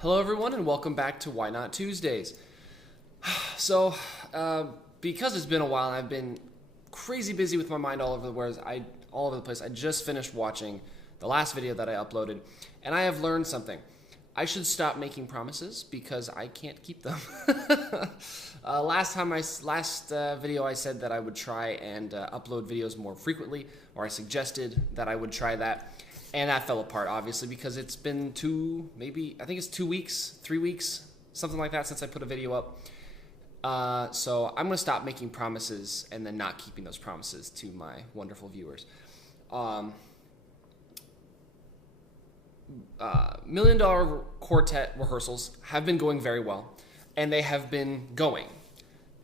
Hello, everyone, and welcome back to Why Not Tuesdays. So, because it's been a while, and I've been crazy busy with my mind all over the place. I just finished watching the last video that I uploaded, and I have learned something. I should stop making promises because I can't keep them. Last video, I said that I would try and upload videos more frequently, or I suggested that I would try that. And that fell apart, obviously, because it's been 2 weeks, 3 weeks, something like that since I put a video up. So I'm going to stop making promises and then not keeping those promises to my wonderful viewers. $1 Million Quartet rehearsals have been going very well, and they have been going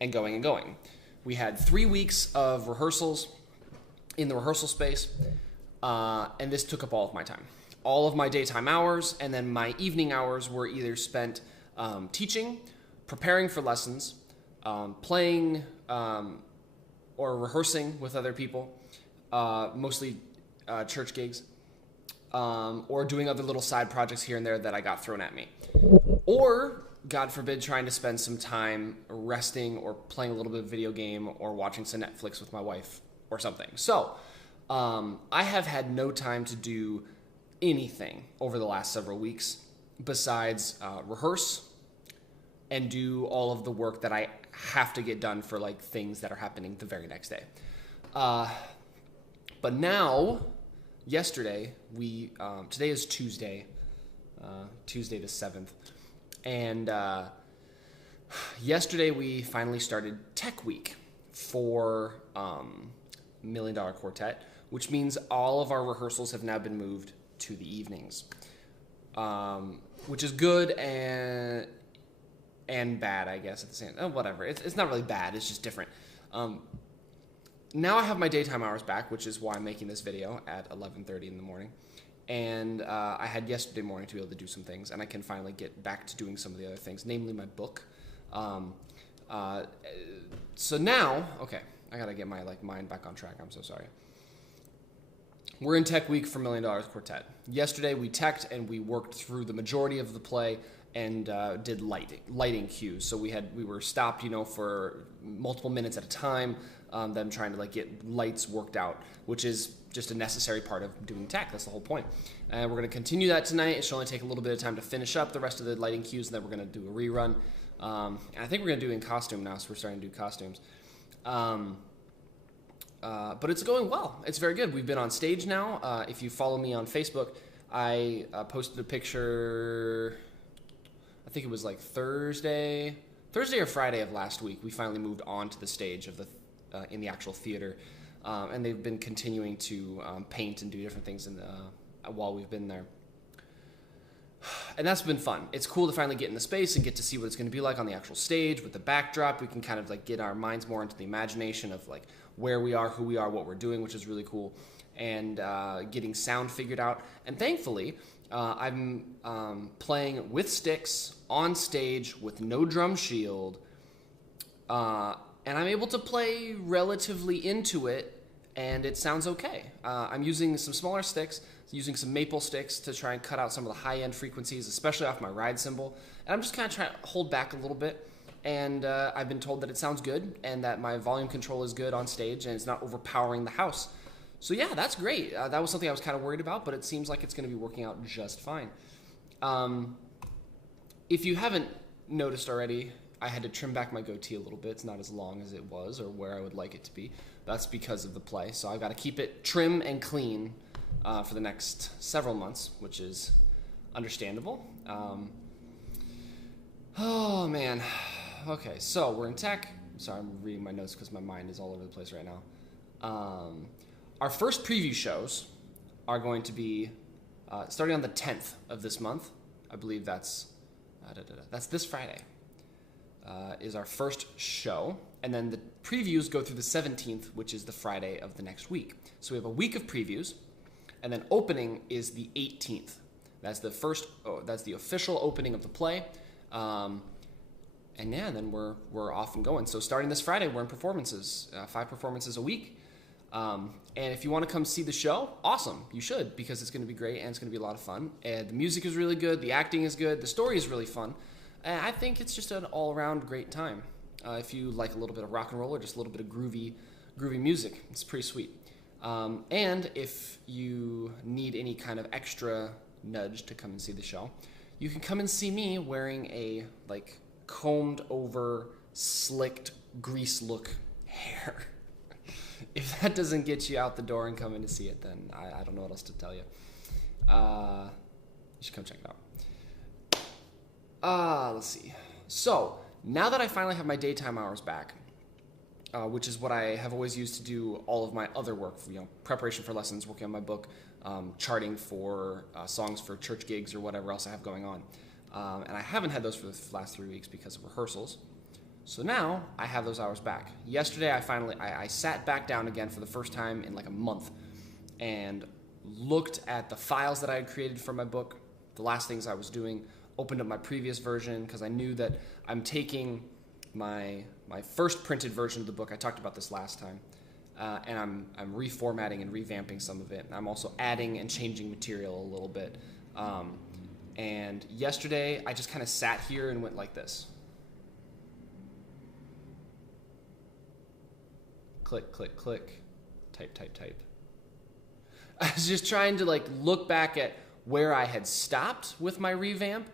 and going and going. We had 3 weeks of rehearsals in the rehearsal space. And this took up all of my time. All of my daytime hours, and then my evening hours were either spent teaching, preparing for lessons, playing or rehearsing with other people, mostly church gigs, or doing other little side projects here and there that I got thrown at me. Or, God forbid, trying to spend some time resting or playing a little bit of video game or watching some Netflix with my wife or something. So, I have had no time to do anything over the last several weeks besides rehearse and do all of the work that I have to get done for like things that are happening the very next day. But now, yesterday, today is Tuesday, Tuesday the 7th, and yesterday we finally started Tech Week for Million Dollar Quartet, which means all of our rehearsals have now been moved to the evenings, which is good and bad, I guess, at the same time. Whatever. It's not really bad. It's just different. Now I have my daytime hours back, which is why I'm making this video at 11:30 in the morning. And I had yesterday morning to be able to do some things, and I can finally get back to doing some of the other things, namely my book. So now, okay, I gotta get my mind back on track. I'm so sorry. We're in Tech Week for Million Dollar Quartet. Yesterday we teched and we worked through the majority of the play and did lighting cues. So we were stopped, for multiple minutes at a time, them trying to get lights worked out, which is just a necessary part of doing tech. That's the whole point. And we're going to continue that tonight. It should only take a little bit of time to finish up the rest of the lighting cues, and then we're going to do a rerun. And I think we're going to do it in costume now, so we're starting to do costumes. But it's going well. It's very good. We've been on stage now. If you follow me on Facebook, I posted a picture, I think it was like Thursday or Friday of last week. We finally moved on to the stage of in the actual theater. And they've been continuing to paint and do different things while we've been there. And that's been fun. It's cool to finally get in the space and get to see what it's going to be like on the actual stage with the backdrop. We can kind of get our minds more into the imagination of where we are, who we are, what we're doing, which is really cool, and getting sound figured out. And thankfully, I'm playing with sticks on stage with no drum shield, and I'm able to play relatively into it, and it sounds okay. I'm using some smaller sticks, using some maple sticks to try and cut out some of the high-end frequencies, especially off my ride cymbal, and I'm just kind of trying to hold back a little bit. And I've been told that it sounds good and that my volume control is good on stage and it's not overpowering the house. So yeah, that's great. That was something I was kind of worried about, but it seems like it's going to be working out just fine. If you haven't noticed already, I had to trim back my goatee a little bit. It's not as long as it was or where I would like it to be. That's because of the play. So I've got to keep it trim and clean for the next several months, which is understandable. Oh, man. Okay, so we're in tech. Sorry, I'm reading my notes because my mind is all over the place right now. Our first preview shows are going to be starting on the 10th of this month. I believe that's this Friday is our first show. And then the previews go through the 17th, which is the Friday of the next week. So we have a week of previews, and then opening is the 18th. That's the official opening of the play. And yeah, then we're off and going. So starting this Friday, we're in performances, 5 performances a week. And if you want to come see the show, awesome. You should, because it's going to be great and it's going to be a lot of fun. And the music is really good. The acting is good. The story is really fun. And I think it's just an all-around great time. If you like a little bit of rock and roll or just a little bit of groovy music, it's pretty sweet. And if you need any kind of extra nudge to come and see the show, you can come and see me wearing a like combed over, slicked, grease look hair. If that doesn't get you out the door and coming to see it, then I don't know what else to tell you. You should come check it out. Let's see. So, now that I finally have my daytime hours back, which is what I have always used to do all of my other work, preparation for lessons, working on my book, charting for songs for church gigs or whatever else I have going on. And I haven't had those for the last 3 weeks because of rehearsals. So now I have those hours back. Yesterday I sat back down again for the first time in like a month and looked at the files that I had created for my book, the last things I was doing, opened up my previous version because I knew that I'm taking my first printed version of the book. I talked about this last time. And I'm reformatting and revamping some of it. I'm also adding and changing material a little bit. And yesterday I just kind of sat here and went like this. Click, click, click, type, type, type. I was just trying to like look back at where I had stopped with my revamp,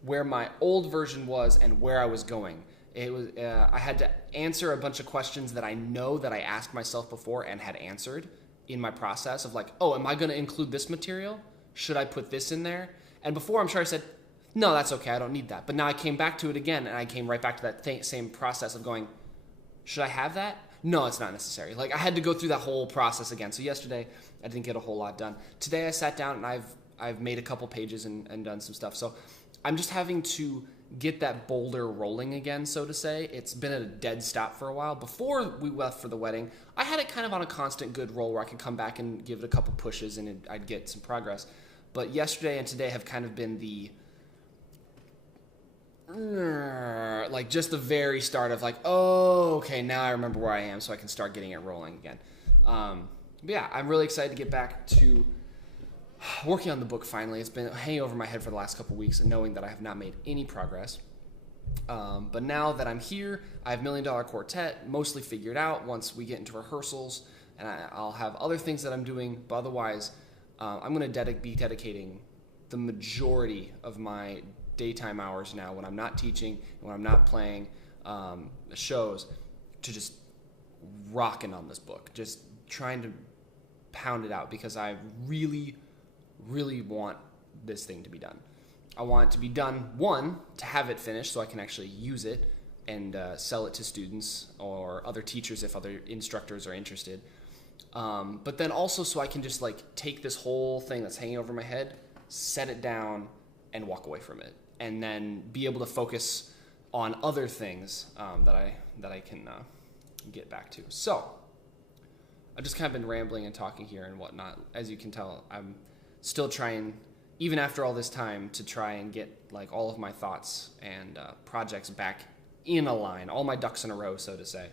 where my old version was, and where I was going. It was I had to answer a bunch of questions that I know that I asked myself before and had answered in my process of like, oh, am I going to include this material? Should I put this in there? And before I'm sure I said, no, that's okay, I don't need that. But now I came back to it again, and I came right back to that same process of going, should I have that? No, it's not necessary. Like, I had to go through that whole process again. So yesterday, I didn't get a whole lot done. Today, I sat down and I've made a couple pages and done some stuff. So I'm just having to get that boulder rolling again, so to say. It's been at a dead stop for a while. Before we left for the wedding, I had it kind of on a constant good roll where I could come back and give it a couple pushes and I'd get some progress. But yesterday and today have kind of been the like just the very start of like, oh, okay, now I remember where I am, so I can start getting it rolling again. But yeah, I'm really excited to get back to working on the book finally. It's been hanging over my head for the last couple weeks and knowing that I have not made any progress. But now that I'm here, I have $1 Million Quartet mostly figured out once we get into rehearsals, and I'll have other things that I'm doing, but otherwise I'm going to be dedicating the majority of my daytime hours now when I'm not teaching and when I'm not playing shows to just rocking on this book, just trying to pound it out because I really, really want this thing to be done. I want it to be done, one, to have it finished so I can actually use it and sell it to students or other teachers if other instructors are interested. But then also so I can just like take this whole thing that's hanging over my head, set it down, and walk away from it, and then be able to focus on other things that I can get back to. So I've just kind of been rambling and talking here and whatnot. As you can tell, I'm still trying, even after all this time, to try and get like all of my thoughts and projects back in a line, all my ducks in a row, so to say.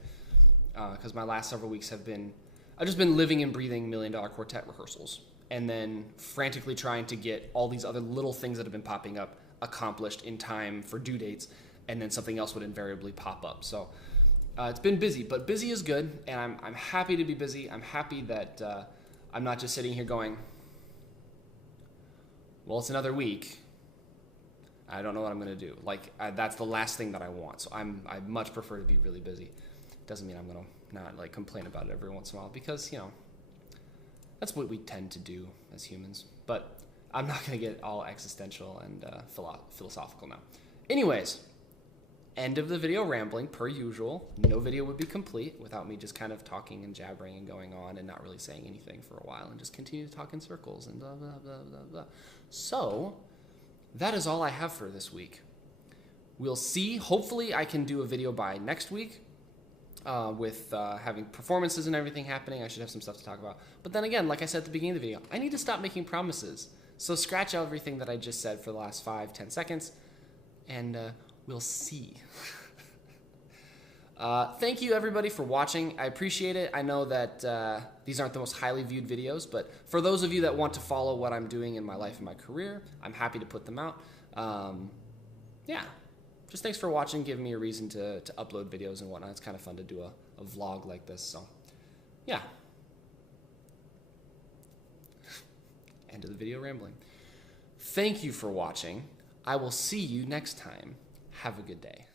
Because my last several weeks have been, I've just been living and breathing $1 Million Quartet rehearsals, and then frantically trying to get all these other little things that have been popping up accomplished in time for due dates, and then something else would invariably pop up. So it's been busy, but busy is good, and I'm happy to be busy. I'm happy that I'm not just sitting here going, well, it's another week. I don't know what I'm going to do. Like, that's the last thing that I want. So I much prefer to be really busy. Doesn't mean I'm going to not like complain about it every once in a while, because, you know, that's what we tend to do as humans. But I'm not going to get all existential and philosophical now. Anyways, end of the video rambling, per usual. No video would be complete without me just kind of talking and jabbering and going on and not really saying anything for a while and just continue to talk in circles and blah, blah, blah, blah, blah. So that is all I have for this week. We'll see. Hopefully I can do a video by next week. With having performances and everything happening, I should have some stuff to talk about. But then again, like I said at the beginning of the video, I need to stop making promises. So scratch out everything that I just said for the last 5-10 seconds, and we'll see. Thank you, everybody, for watching. I appreciate it. I know that these aren't the most highly viewed videos, but for those of you that want to follow what I'm doing in my life and my career, I'm happy to put them out. Yeah, just thanks for watching, giving me a reason to upload videos and whatnot. It's kind of fun to do a vlog like this, so yeah. End of the video rambling. Thank you for watching. I will see you next time. Have a good day.